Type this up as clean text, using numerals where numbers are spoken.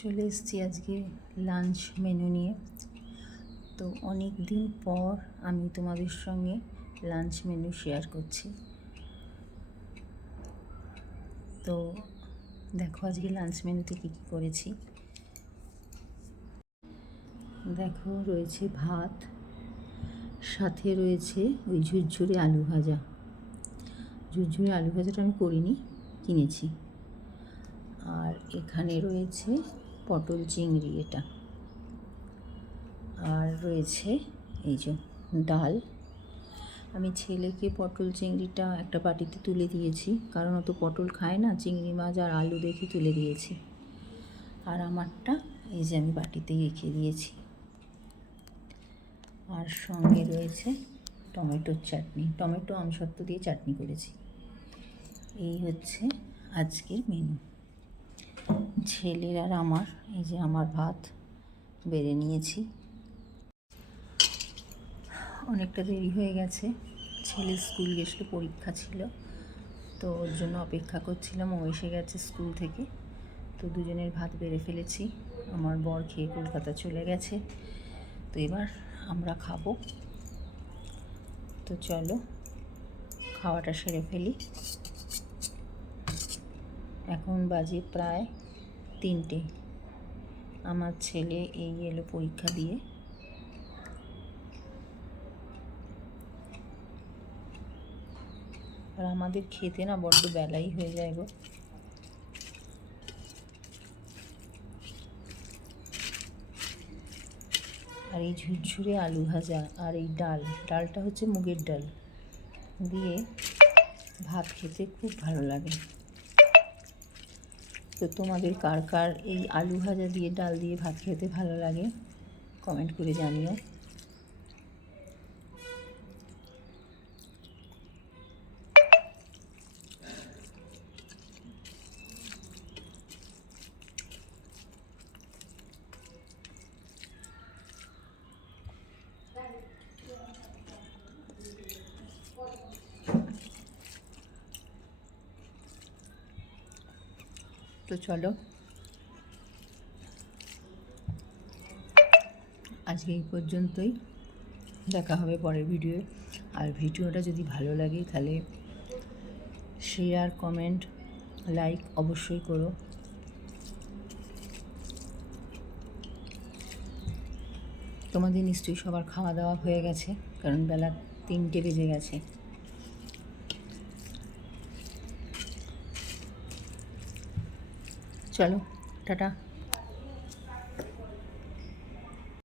চলে এসেছি আজকে লাঞ্চ মেনু নিয়ে। তো অনেক দিন পর আমি তোমাদের সঙ্গে লাঞ্চ মেনু শেয়ার করছি। তো দেখো আজকে লাঞ্চ মেনুতে কী কী করেছি। দেখো রয়েছে ভাত, সাথে রয়েছে ওই ঝুরঝুরে আলু ভাজা। ঝুরঝুরে আলু ভাজাটা আমি করিনি, কিনেছি। আর এখানে রয়েছে পটল চিংড়ি, এটা। আর রয়েছে এই যে ডাল। আমি ছেলেকে পটল চিংড়িটা একটা বাটিতে তুলে দিয়েছি, কারণ ও তো পটল খায় না, চিংড়ি মাছ আর আলু দেখে তুলে দিয়েছি। আর আমারটা এই যে আমি বাটিতেই রেখে দিয়েছি। আর সঙ্গে রয়েছে টমেটোর চাটনি, টমেটো আমসত্ত্ব দিয়ে চাটনি করেছি। এই হচ্ছে আজকের মেনু। ছেলের আর আমার, এই যে আমার ভাত বেড়ে নিয়েছি। অনেকটা দেরি হয়ে গেছে, ছেলে স্কুল গেছিলো, পরীক্ষা ছিল, তো ওর জন্য অপেক্ষা করছিলাম। ও এসে গেছে স্কুল থেকে, তো দুজনের ভাত বেড়ে ফেলেছি। আমার বর খেয়ে কলকাতা চলে গেছে, তো এবার আমরা খাবো। তো চলো খাওয়াটা সেরে ফেলি। এখন বাজে প্রায় 3টে। আমার ছেলে এই এলো পরীক্ষা দিয়ে। আর আমাদের খেতে না বড্ড বেলাই হয়ে যায় গো। আর এই ঝুরঝুরে আলু ভাজা আর এই ডালটা হচ্ছে মুগের ডাল দিয়ে ভাত খেতে খুব ভালো লাগে। তো তোমাদের কার কার এই আলু ভাজা দিয়ে ডাল দিয়ে ভাত খেতে ভালো লাগে কমেন্ট করে জানিও। তো চলো আজকে এই পর্যন্তই, দেখা হবে পরের ভিডিওয়ে। আর ভিডিওটা যদি ভালো লাগে তাহলে শেয়ার, কমেন্ট, লাইক অবশ্যই করো। তোমাদের নিশ্চয়ই সবার খাওয়া দাওয়া হয়ে গেছে, কারণ বেলা 3টে বেজে গেছে। চলো টাটা।